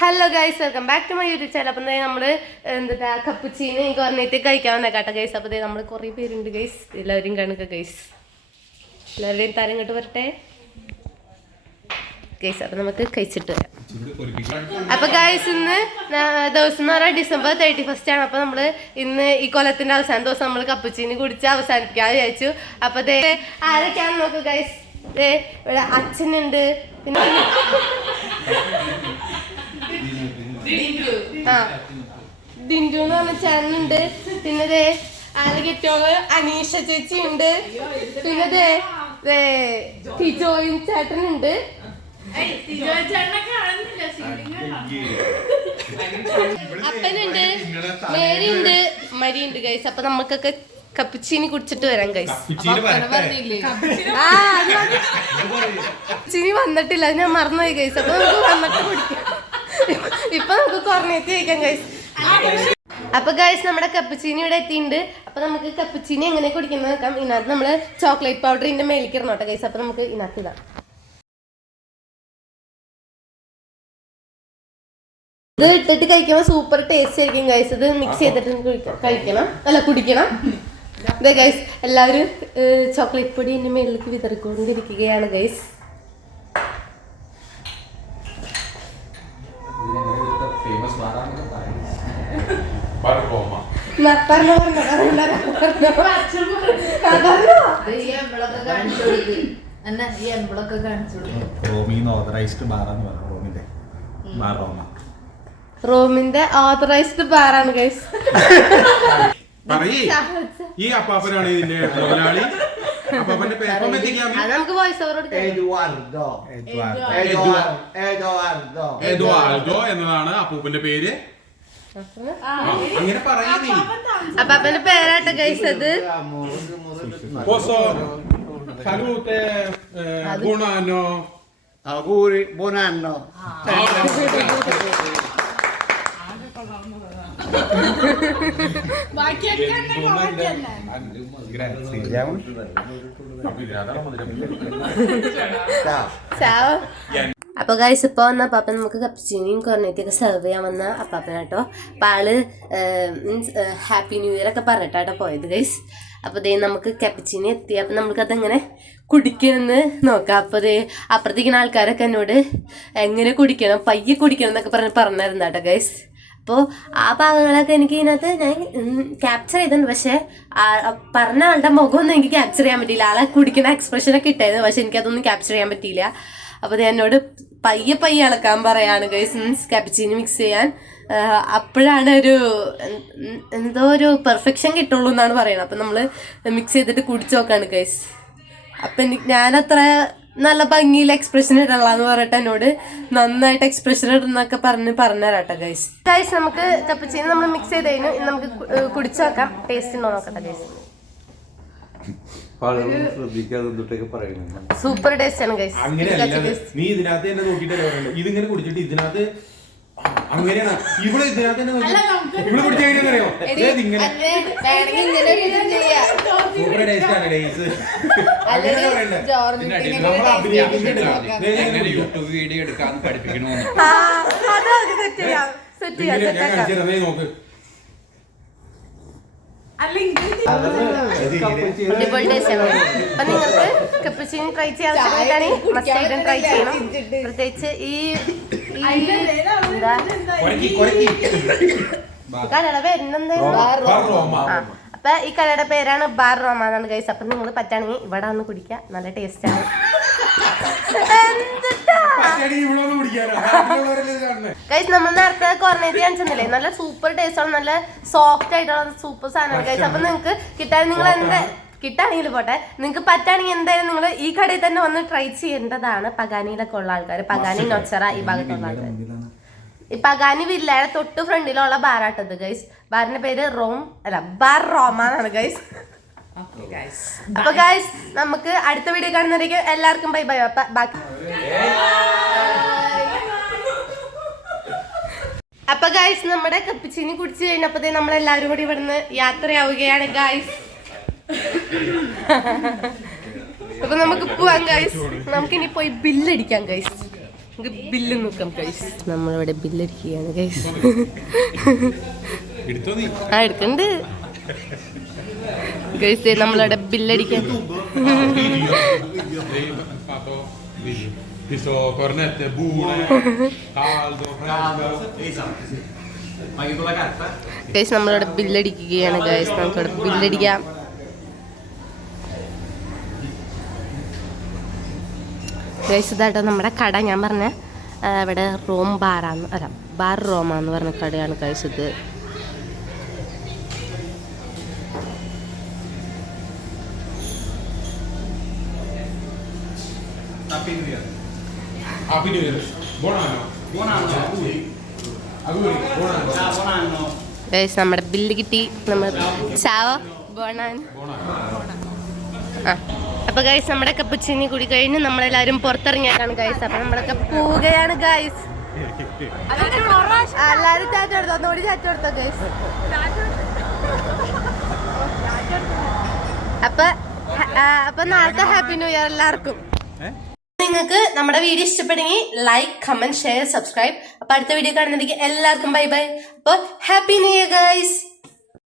Hello guys welcome back to my YouTube channel അപ്പം നമ്മൾ എന്താ കപ്പുച്ചീന് എനിക്ക് കഴിക്കാൻ കഴിക്കാവുന്ന കേട്ടോ ഗൈസ് അപ്പോൾ നമ്മൾ കുറേ പേരുണ്ട് ഗൈസ് എല്ലാവരും കാണുക ഗൈസ് എല്ലാവരുടെയും തരം ഇങ്ങോട്ട് വരട്ടെ. ഗൈസ് അപ്പം നമുക്ക് കഴിച്ചിട്ട് വരാം. അപ്പൊ ഗൈസ് ഇന്ന് ദിവസം എന്ന് പറഞ്ഞാൽ ഡിസംബർ തേർട്ടി ഫസ്റ്റ് ആണ്. അപ്പൊ നമ്മൾ ഇന്ന് ഈ കൊല്ലത്തിന്റെ അവസാന ദിവസം നമ്മൾ കപ്പുച്ചീനി കുടിച്ച് അവസാനിപ്പിക്കാൻ വിചാരിച്ചു. അപ്പൊ ദേ ആരൊക്കെയാന്ന് നോക്കൂ ഗൈസ് ഇവിടെ അച്ഛനുണ്ട്. പിന്നെ ആ. എന്ന് പറഞ്ഞ ചേട്ടനുണ്ട്. പിന്നെ ആരെ അനീഷ ചേച്ചി ഉണ്ട് പിന്നെ ദേ ദേ ടിജോയും ചേട്ടനുണ്ട്. അപ്പനുണ്ട്. മേരി ഉണ്ട് മരി ഉണ്ട് ഗൈസ് അപ്പൊ നമുക്കൊക്കെ കപ്പിച്ചീനി കുടിച്ചിട്ട് വരാം ഗൈസ് ആ അത് വന്ന്- ചിനി വന്നിട്ടില്ല. അത് ഞാൻ മറന്നുപോയി ഗൈസ് അപ്പൊ നമുക്ക് വന്നിട്ട് കുടിക്കാം. അപ്പൊ ഗൈസ് നമ്മുടെ കപ്പച്ചീനി ഇവിടെ എത്തിയിട്ടുണ്ട്. അപ്പൊ നമുക്ക് കപ്പച്ചീനി എങ്ങനെ കുടിക്കുന്നത് നോക്കാം. ഇതിനകത്ത് നമ്മൾ ചോക്ലേറ്റ് പൗഡർ ഇതിന്റെ മേലേക്ക് ഇടണോട്ടെ ഗൈസ് അപ്പൊ നമുക്ക് ഇതിനകത്ത് ഇടാം. ഇത് ഇട്ടിട്ട് കഴിക്കുമ്പോൾ സൂപ്പർ ടേസ്റ്റ് ആയിരിക്കും ഗൈസ് ഇത് മിക്സ് ചെയ്തിട്ട് കഴിക്കണം. അല്ല കുടിക്കണം. ഗൈസ് എല്ലാവരും ചോക്ലേറ്റ് പൊടി ഇതിന്റെ മേളിലേക്ക് വിതറിക്കൊണ്ടിരിക്കുകയാണ് ഗൈസ് ഫേമസ് മാറാൻ Barroma. പറഞ്ഞോ പറഞ്ഞോ പറഞ്ഞോ പറഞ്ഞോ റോമിന്ന് ഓതറൈസ്ഡ് ബാറാന്ന് പറഞ്ഞു റോമിന്റെ. ഓതറൈസ്ഡ് ബാറാണ് ഗൈസ് ഈ അപ്പാപ്പനാണ് ഇതിന്റെ മുതലാളി. അപ്പാപ്പന്റെ പേപ്പം എത്തിക്കാൻ അത് നമുക്ക് വോയിസ് ഓവർ എഡ്വാർഡോ. എഡ്വാർഡ് എന്നതാണ് അപ്പൂപ്പന്റെ പേര്. അങ്ങനെ പറയേ നീ അപ്പൊ അപ്പന്റെ പേരാട്ടെ Posso salute eh, buon anno Auguri, buon anno. Ciao. ചാവോ അപ്പൊ ഗൈസ് ഇപ്പൊ വന്ന അപ്പാപ്പൻ നമുക്ക് കപ്പിച്ചീനിയും കുറഞ്ഞിട്ടൊക്കെ സെർവ് ചെയ്യാൻ വന്ന അപ്പാപ്പനാട്ടോ അപ്പൊ ആൾ മീൻസ് ഹാപ്പി ന്യൂ ഇയർ ഒക്കെ പറഞ്ഞിട്ടാട്ടോ പോയത് ഗൈസ് അപ്പൊ ദേ നമുക്ക് കപ്പിച്ചിനി എത്തി. അപ്പൊ നമുക്ക് അതെങ്ങനെ കുടിക്കണമെന്ന് നോക്കാം. അപ്പൊ ദേ അപ്പുറത്തേക്കുന്ന ആൾക്കാരൊക്കെ എന്നോട് എങ്ങനെ കുടിക്കണം പയ്യെ കുടിക്കണം എന്നൊക്കെ പറഞ്ഞ് പറഞ്ഞിരുന്നു കേട്ടോ ഗൈസ് അപ്പോൾ ആ ഭാഗങ്ങളൊക്കെ എനിക്ക് ഇതിനകത്ത് ഞാൻ ക്യാപ്ചർ ചെയ്തിട്ടുണ്ട്. പക്ഷേ പറഞ്ഞ ആളുടെ മുഖമൊന്നും എനിക്ക് ക്യാപ്ചർ ചെയ്യാൻ പറ്റിയില്ല. ആളെ കുടിക്കുന്ന എക്സ്പ്രഷനൊക്കെ ഇട്ടായിരുന്നു. പക്ഷെ എനിക്കതൊന്നും ക്യാപ്ചർ ചെയ്യാൻ പറ്റിയില്ല. അപ്പോൾ എന്നോട് പയ്യെ പയ്യെ ഇളക്കാൻ പറയാണ് ഗൈസ് മീൻസ് കപ്പിച്ചീനി മിക്സ് ചെയ്യാൻ. അപ്പോഴാണ് ഒരു എന്തോ ഒരു പെർഫെക്ഷൻ കിട്ടുള്ളൂ എന്നാണ് പറയുന്നത് അപ്പം നമ്മൾ മിക്സ് ചെയ്തിട്ട് കുടിച്ചു നോക്കാണ് ഗൈസ് അപ്പം എനിക്ക് ഞാനത്ര നല്ല ഭംഗിയിൽ എക്സ്പ്രഷൻ ഇടലാന്ന് പറഞ്ഞിട്ട് എന്നോട് നന്നായിട്ട് എക്സ്പ്രഷൻ ഇടുന്നൊക്കെ പറഞ്ഞ് പറഞ്ഞുതരാട്ടോ ഗൈസ് ഗൈസ് നമുക്ക് കപ്പച്ചീനി നമ്മൾ മിക്സ് ചെയ്ത് കഴിഞ്ഞു. നമുക്ക് കുടിച്ചു നോക്കാം. ടേസ്റ്റ് ഉണ്ടോ നോക്കട്ടെ ഗൈസ് ശ്രദ്ധിക്കാതെ എന്തൊക്കെ പറയുന്നുണ്ട് സൂപ്പർ ടേസ്റ്റ് ആണ് ഗൈസ് അങ്ങനെയല്ല നീ ഇതിനകത്ത് തന്നെ നോക്കിയിട്ട് പറയുന്നത് ഇതിങ്ങനെ കുടിച്ചിട്ട് ഇതിനകത്ത് ആ, അങ്ങനെയാണ്. ഇവിടെ ഇതിനകത്ത് തന്നെ നോക്കി- ഇവിടെ കുടിച്ച എങ്ങനെയാണെന്നറിയോ ദേ ഇങ്ങനെ സൂപ്പർ ടേസ്റ്റ് ആണ് ടേസ്റ്റ് അങ്ങനെ പറയണ്ടേ. നമ്മൾ അഭിനയിക്കുന്നുണ്ടല്ലോ. ദേ ഇങ്ങനെ കുടിക്കും. യൂട്യൂബ് വീഡിയോ എടുക്കാൻ പഠിപ്പിക്കണമെന്ന് ആ, അത് നമുക്ക് സെറ്റ് ചെയ്യാം. സെറ്റ് ചെയ്യാം ഇങ്ങനെ ഞാൻ ആക്കാം. കാണിച്ചു തരാം ദേ നോക്ക്. അടിപൊളി അപ്പൊ നിങ്ങൾക്ക് കപ്പച്ചീനി ട്രൈ ചെയ്യാൻ മസ്റ്റായിട്ടും ട്രൈ ചെയ്യണം. പ്രത്യേകിച്ച് ഈ എന്താ? കടയുടെ പേരെന്തായിരുന്നു അപ്പൊ ഈ കടയുടെ പേരാണ് ബാർ റോമ എന്നാണ് കഴിച്ചത് അപ്പൊ നിങ്ങൾ പറ്റാണെങ്കിൽ ഇവിടെ വന്ന് കുടിക്കുക. നല്ല ടേസ്റ്റ് ഗൈസ് നമ്മൾ നേരത്തെ കോർണേറ്റ് കാണിച്ചിരുന്നില്ലേ നല്ല സൂപ്പർ ടേസ്റ്റ് ആണ് നല്ല സോഫ്റ്റ് ആയിട്ടുള്ള സൂപ്പർ സാധനമാണ്. ഗൈസ് അപ്പൊ നിങ്ങൾക്ക് കിട്ടാൻ നിങ്ങൾ എന്താ കിട്ടാണെങ്കിൽ പോട്ടെ. നിങ്ങൾക്ക് പറ്റാണെങ്കിൽ എന്തായാലും നിങ്ങൾ ഈ കടയിൽ തന്നെ വന്ന് ട്രൈ ചെയ്യേണ്ടതാണ് പകാനിയിലൊക്കെ ഉള്ള ആൾക്കാർ പകാനി നൊച്ചറ ഈ ഭാഗത്തുള്ള ആൾക്കാർ ഈ പകാനി വില്ലയുടെ തൊട്ട് ഫ്രണ്ടിലുള്ള ബാറാട്ടത് ഗൈസ് ബാറിന്റെ പേര് റോം അല്ല ബാർ റോമ എന്നാണ് ഗൈസ് അപ്പൊ ഗൈസ് നമുക്ക് അടുത്ത വീഡിയോ കാണുന്നവരേക്കും എല്ലാവർക്കും ബൈ ബൈ ബാക്കി. അപ്പൊ ഗൈസ് നമ്മുടെ കപ്പിച്ചിനി കുടിച്ചു കഴിഞ്ഞപ്പോ നമ്മൾ എല്ലാവരും കൂടി ഇവിടുന്ന് യാത്രയാവുകയാണ് ഗൈസ് അപ്പൊ നമുക്ക് പോവാം ഗൈസ് നമുക്ക് ഇനി പോയി ബില്ലടിക്കാം ഗൈസ് ബില്ല് നോക്കാം ഗൈസ് നമ്മളിവിടെ ബില്ലടിക്കുകയാണ് ഗൈസ് ആ എടുക്കണ്ട്. ഗൈസ് നമ്മളിവിടെ ബില്ലടിക്കാൻ. Visto cornette buone, caldo, fresco. Guys നമ്മളിവിടെ ബില്ലടിക്കുകയാണ് ഗൈസ് നമുക്കിവിടെ ബില്ലടിക്കാം. ഗൈസ് ഇതാട്ടോ നമ്മുടെ കട. ഞാൻ പറഞ്ഞ ഇവിടെ റോം ബാറാന്ന് അല്ല ബാർ റോമാന്ന് പറഞ്ഞ കടയാണ് ഗൈസ് ഇത്. Happy New Year. Buon anno. Buon anno. Auguri. Auguri. Buon anno. Guys നമ്മുടെ ബില്ല് കിട്ടി. നമ്മൾ ചാവോ? ബോണാൻ ആ. അപ്പൊ ഗൈസ് നമ്മുടെ കപ്പച്ചിനി കൂടി കഴിഞ്ഞ്. നമ്മളെല്ലാരും പുറത്തിറങ്ങിയാണ് ഗൈസ് അപ്പൊ നമ്മളൊക്കെ പോവുകയാണ് ഗൈസ് എല്ലാരും ചാറ്റ് കൊടുത്തോ? ഒന്നുകൂടി ചാറ്റ് കൊടുത്തോ ഗൈസ് അപ്പൊ അപ്പൊ നാളത്തെ ഹാപ്പി ന്യൂ ഇയർ എല്ലാവർക്കും. നിങ്ങൾക്ക് നമ്മുടെ വീഡിയോ ഇഷ്ടപ്പെടുമെങ്കിൽ ലൈക്ക് കമന്റ് ഷെയർ സബ്സ്ക്രൈബ് അപ്പൊ അടുത്ത വീഡിയോ കാണുന്നതിലേക്ക് എല്ലാവർക്കും ബൈ ബൈ അപ്പോൾ ഹാപ്പി ന്യൂ ഇയർ ഗൈസ്